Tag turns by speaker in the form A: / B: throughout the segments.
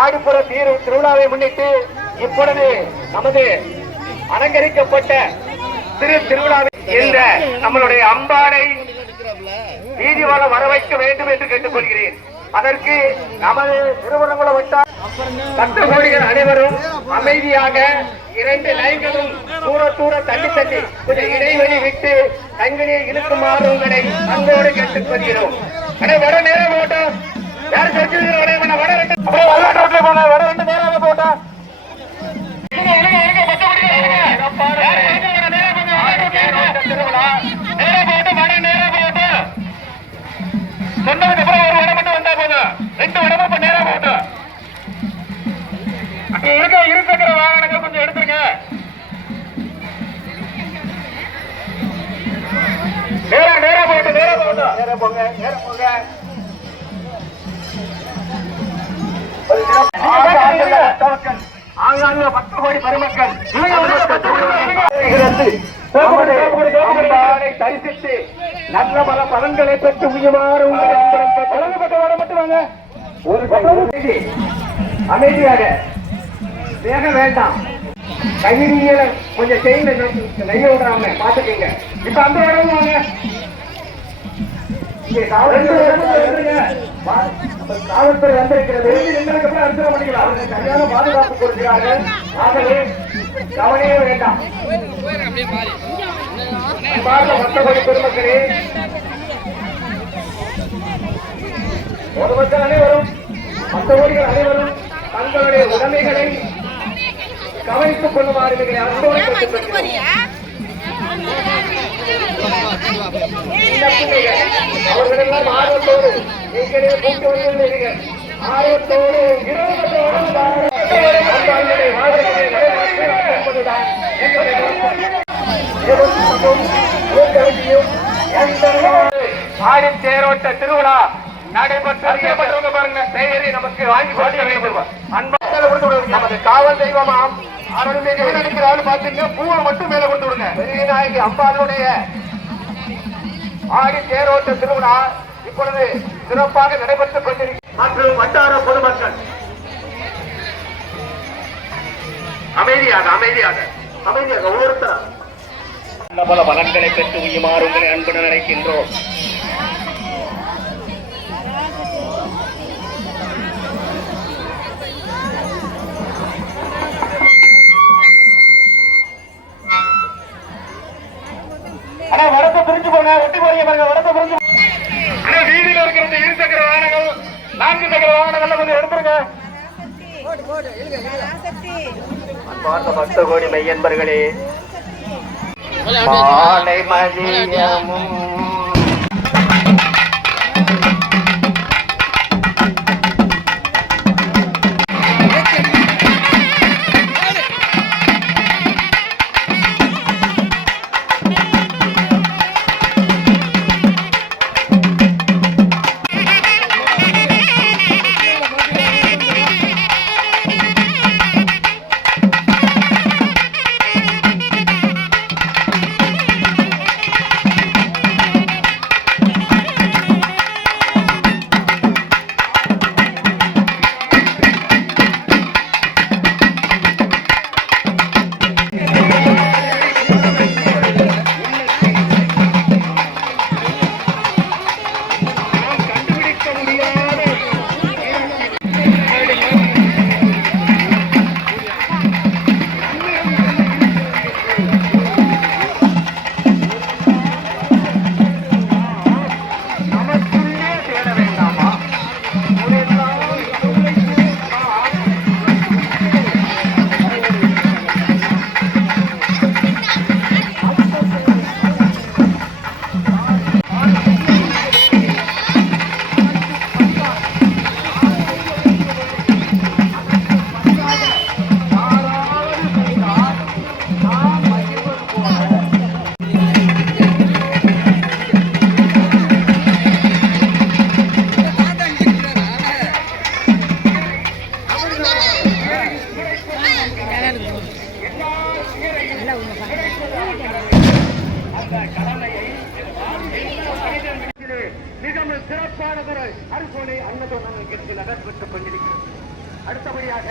A: ஆடிப்புற தீரு திருவிழாவை முன்னிட்டு இப்பொழுது நமது அலங்கரிக்கப்பட்ட திரு திருவிழாவை என்ற நம்மளுடைய அம்பானை நீதிவாளம் வர வைக்க வேண்டும் என்று கேட்டுக்கொள்கிறேன். அதற்கு நமது திருவண்ணாமலை பத்து கோடிகள் அனைவரும் அமைதியாக இரண்டு லைன்களும் தூர தூர தள்ளி தள்ளி கொஞ்சம் இடைவெளி விட்டு தங்களில் இழுக்குமாறு உங்களை அன்போடு கேட்டுக் கொள்கிறோம் வர நேரம் ஓட்டம் யார் செஞ்சிருக்கிற வர வேணா வர ரெண்டு அப்படியே வல்லாட்ட ரோட்ல போன ரெண்டு இருங்க, தரிசித்து நல்ல பல பலன்களை பெற்று உயமாறு வழங்கப்பட்ட வர மட்டும் வாங்க. ஒரு அமைதி. அமைதியாக. வேக வேண்டாம். கையில கொஞ்சம் செயின்ல நெய்ய விடுறாங்க பாத்துக்கீங்க இப்ப அந்த இடம் வாங்க. இங்கே காவல்துறை வந்துருங்க. காவல்துறை வந்திருக்கிறது. எங்களுக்கு அப்புறம் அர்ச்சனை பண்ணிக்கலாம் சரியான பாதுகாப்பு கொடுக்கிறார்கள். ஆகவே கவலையே வேண்டாம். அன்பார்ந்த மற்றபடி பெருமக்களே அனைவரும் மற்றவர்கள் அனைவரும் தங்களுடைய உடமைகளை கவனித்துக் கொள்ளுமாறு மிக அன்போடு அவர்களெல்லாம் ஆர்வத்தோடு நீங்களே கூட்டு வந்திருந்தீர்கள் ஆர்வத்தோடு இருபத்தோடு எங்களுடைய ஆடி தேரோட்ட திருவிழா நடைபெற்று பாருங்க பெயரை நமக்கு வாங்கி கொடுக்க வேண்டும். அன்பாக நமது காவல் தெய்வமாம். அருள்மிகு நினைக்கிறாரு பாத்தீங்க பூவை மட்டும் மேல கொண்டு விடுங்க. பெரிய நாயகி அம்பாளுடைய ஆடி தேரோட்ட திருவிழா இப்பொழுது சிறப்பாக நடைபெற்றுக் கொண்டிருக்கிறது. மற்றும் வட்டார பொதுமக்கள். அமைதியாக அமைதியாக. அமைதியாக ஒவ்வொருத்தர் பல பலன்களை பெற்று உயுமாறு உங்களை அன்புடன் வாகனங்கள் நான்கு சக்கர வாகனங்கள்ல கொஞ்சம் எடுத்துருங்க. அன்பார்ந்த பக்த கோடி மையன்பர்களே மாலை மதியமும் மிக சிறப்பான குரல். அருகோலை அன்னதோனம் நிகழ்ச்சி நகர்பெற்றுக் கொண்டிருக்கிறது அடுத்தபடியாக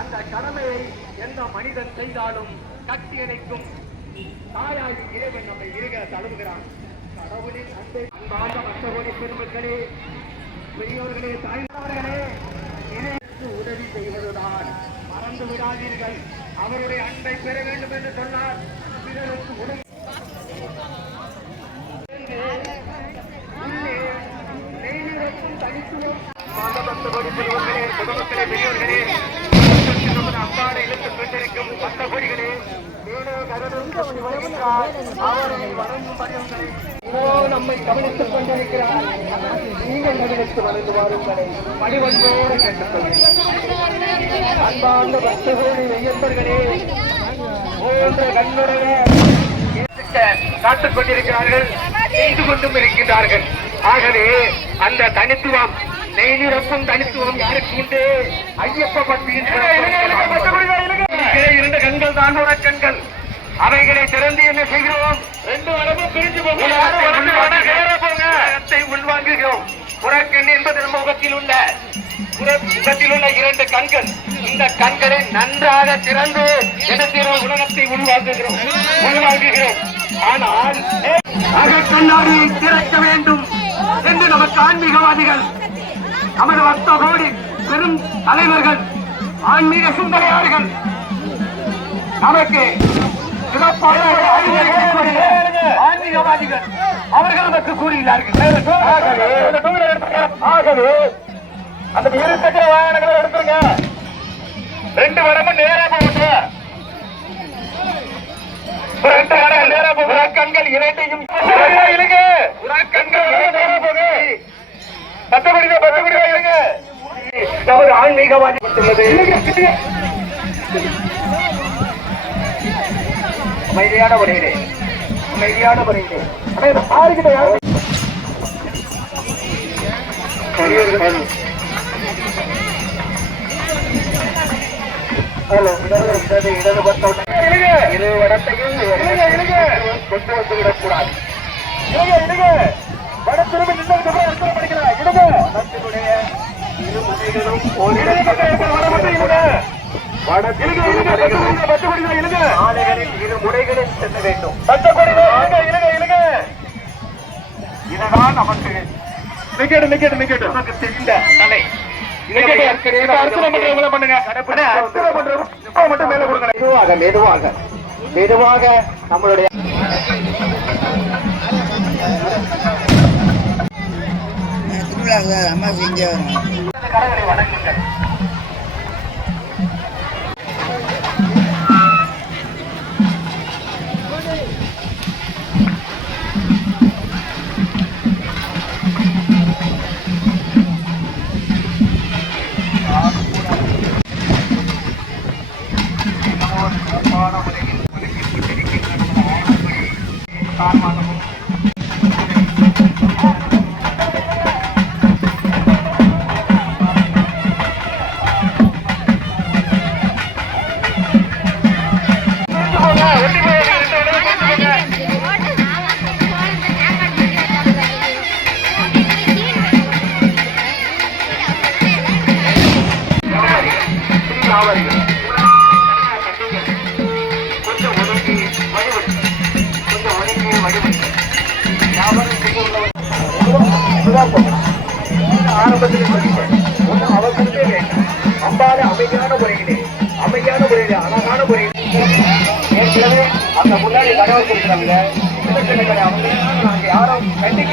A: அந்த கடமையை எந்த மனிதன் செய்தாலும் கட்டி அணைக்கும் தாயாகி இறைவன் நம்மை இருக தழுவுகிறான். கடவுளின் அன்பை அன்பார்ந்த மற்றவர்களே பெருமக்களே பெரியவர்களே தாய்மார்களே இணைக்கு உதவி செய்வதுதான். மறந்து விடாதீர்கள். அவருடைய அன்பை பெற வேண்டும் என்று சொன்னார். பிறருக்கு உதவி உள்ளே நெய்நிறக்கும் தனித்துவம் மாதபக்தகோடி பொதுமக்களே பெரியவர்களே இழுத்துக் கொண்டிருக்கும் கோடிகளே நம்மை கவனித்துக் கொண்டிருக்கிறார் நீங்கள் கவனித்து வாருங்களை கேட்டுக்கொள்கிறேன் அன்பார்ந்த பக்தகோடி ஐயப்பர்களே போன்ற கண்ணுடைய காத்துக் கொண்டிருக்கிறார்கள் செய்து கொண்டும் இருக்கின்றார்கள். ஆகவே அந்த தனித்துவம் நெய்நிரப்பும் தனித்துவம் யாருக்கு உண்டு? ஐயப்ப பக்தியின் இரண்டு கண்கள் தான் உனக்கண்கள் அவைகளை திறந்து என்ன செய்கிறோம்? ரெண்டு வரமும் பிரிஞ்சு உலகத்தை உள்வாங்குகிறோம் புறக்கண் என்பது நம்ம முகத்தில் உள்ள முகத்தில் உள்ள இரண்டு கண்கள். இந்த கண்களை நன்றாக திறந்து செய்கிறோம்? உலகத்தை உள்வாங்குகிறோம். உள்வாங்குகிறோம். ஆனால் அகக் கண்ணாடியை திறக்க வேண்டும் என்று நமக்கு ஆன்மீகவாதிகள் நமது வர்த்த கோடி பெரும் தலைவர்கள் ஆன்மீக சிந்தனையாளர்கள் நமக்கு சிறப்பான ஒரு அறிவுரை கூறிய ஆன்மீகவாதிகள். அவர்கள் நமக்கு கூறுகிறார்கள் ஆகவே அந்த இரு சக்கர வாகனங்களை எடுத்துருங்க. ரெண்டு வரமும் நேரா போகுது ரெண்டு வரமும் நேரா போகுது உரக்கண்கள் இரண்டையும் தவறு ஆன்மீகவாதி மட்டுள்ளது அமைதியான முறையிலே அமைதியான முறையிலே. ஆனால் இதை பாருகிட்ட யாரும் ஹலோ இடது இடது இடது இரு வடத்தையும் கொண்டு வந்து விடக்கூடாது. இழுக இழுக வட திரும்பி நின்று படிக்கலாம் இடுங்க இதுதான் நமக்கு நிக்கெட்டு நிக்கெட்டு நிக்கெட்டு நமக்கு தெரிந்த தலை மெதுவாக மெதுவாக மெதுவாக நம்மளுடைய
B: திருவிழாவுக்கு அம்மா செஞ்சே கடவுளை
A: வணங்குங்கள். வணங்குங்கள் கொஞ்சம் ஒதுங்கி வழிவிட்டு கொஞ்சம் ஒதுங்கி வழிவிட்டு. வியாபாரம் செய்ய உள்ளவர் ஆரம்பத்தில் சொல்லிட்டேன். ஒன்றும் அவசரமே வேண்டாம் அம்பாத அமைதியான முறையிலே அமைதியான முறையிலே அழகான முறையில். ஏற்கனவே அந்த முன்னாடி கடவுள் வச்சிருக்கிறாங்க சின்ன சின்ன கடை அவங்க யாரும் கண்டிக்க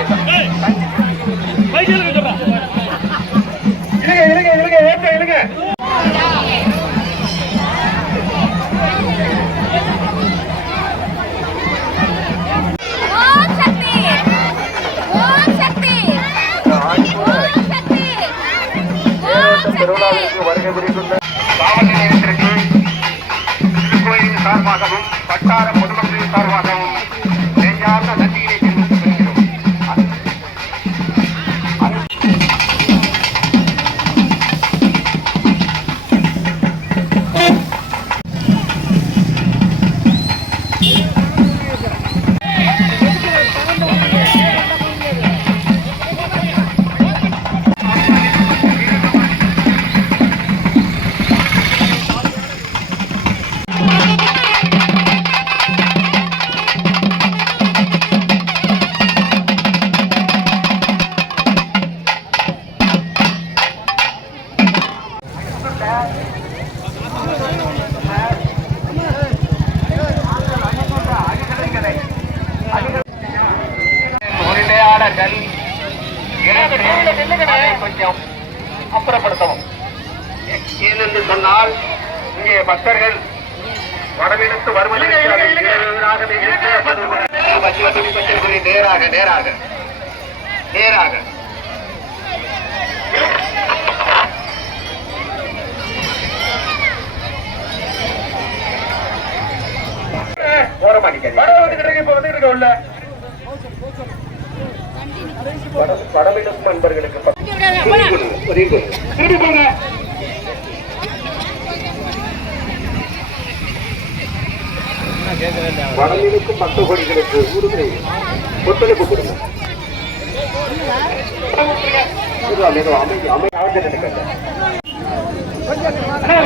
A: திருவிழாவிற்கு வருகை புரிந்துள்ள காவல் நிலையத்திற்கு திருக்கோயிலின் சார்பாகவும் வட்டார நேராக நேராக. நேராக. போற மாட்டேங்க இப்ப வந்துட்டு உள்ள படம் படமெடுக்கும் நண்பர்களுக்கு திருப்பி போங்க வடமிருக்கும் பக்த கோடிகளுக்கு உறுதுணை ஒத்துழைப்பு கொடுங்க.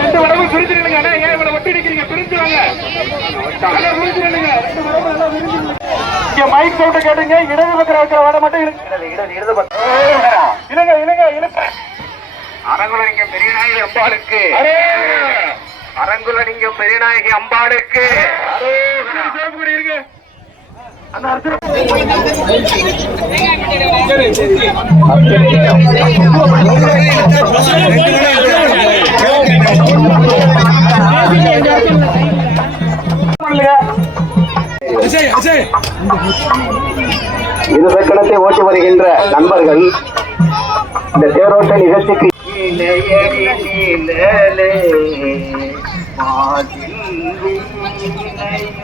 A: ரெண்டு வடமும் பிரிஞ்சிருங்க. அண்ணா ஏன் இவ்வளவு ஒட்டி நிக்கிறீங்க? பிரிஞ்சுவாங்க அண்ணா, பிரிஞ்சிருங்க. ரெண்டு வடமும் நல்லா பிரிஞ்சிருங்க. இங்க மைக் சவுண்ட் கேட்டுங்க. இடது பக்கம் வைக்கிற வடை மட்டும் இருக்கு இடது இடது பக்கம். இழுங்க இழுங்க இழுங்க. அரங்குலலிங்கம் பெரியநாயகி அம்பாளுக்கு. அரங்குலலிங்கம் பெரியநாயகி அம்பாளுக்கு. இருக்கு அந்த இருசக்கரத்தை ஓட்டி வருகின்ற நண்பர்கள் இந்த தேரோட்ட நிகழ்ச்சிக்கு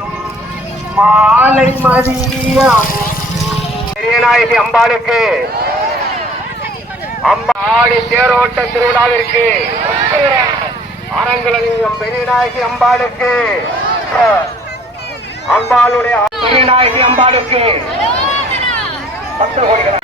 A: மாதிரி மாலை மதியம். பெரியநாயகி அம்பாளுக்கு. அம்பாடி தேரோட்ட திருவிழாவிற்கு. அரங்கலிங்கம் பெரியநாயகி அம்பாளுக்கு. அம்பாளுடைய பெரியநாயகி அம்பாளுக்கு. பத்து கோடிகள்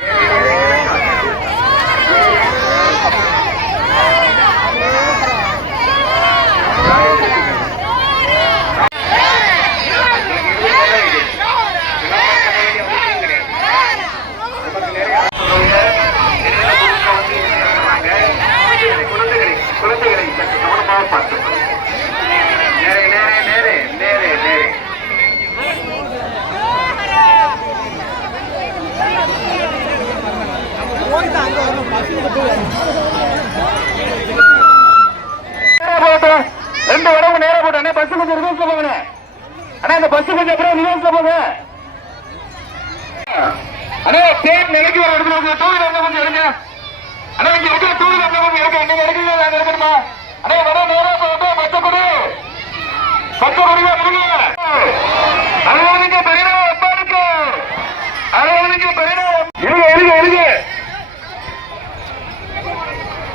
A: குழந்தைகளை குழந்தைகளை சற்று கவனமாக பார்த்து நேரே நேரே நேரே நேரே நேரே நேரா போகட்டும். ரெண்டு உடம்பு நேரா போட்டு அண்ணா பஸ் கொஞ்சம் ரிவர்ஸ்ல போங்க அண்ணா இந்த பஸ் கொஞ்சம் அப்புறம் ரிவர்ஸ்ல போங்க அண்ணா தேன் நிலைக்கு வர இடத்துல வந்து டூ வீலர் கொஞ்சம் எடுங்க அண்ணா இங்க இருக்கிற டூ வீலர் கொஞ்சம் எடுக்க நீங்க எடுக்கிறீங்க நாங்க எடுக்கணுமா அண்ணா வர நேரா போகட்டும் பச்சை கொடு பச்சை கொடிவா எடுங்க அழகானுங்க பெரிய அப்பானுக்கு அழகானுங்க பெரிய இருங்க இருங்க இருங்க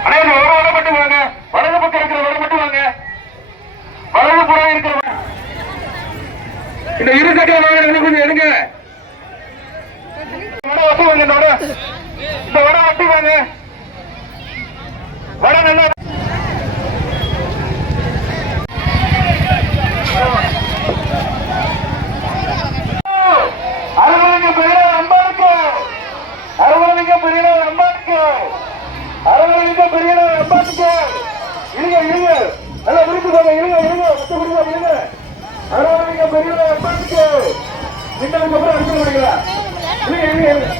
A: அண்ணா இந்த ஒரு வடை மட்டும் வாங்க வலது பக்கம் இருக்கிற வடை மட்டும் வாங்க வலது புறம் இருக்கிற வடை. இந்த இரு சக்கர வாகனங்களை கொஞ்சம் எடுங்க. வடை ஒட்டி வாங்க இந்த வடை. இந்த வடை ஒட்டி வாங்க. வடை நல்லா அருள்மிகு இருங்க இருங்க. நல்லா விரித்து போங்க இருங்க இருங்க. முத்து குடிங்க இருங்க. அருள்மிகு பெரியவர் அம்பாளுக்கு இன்னும் அப்புறம் அடிச்சு முடிங்களா இருங்க இருங்க இருங்க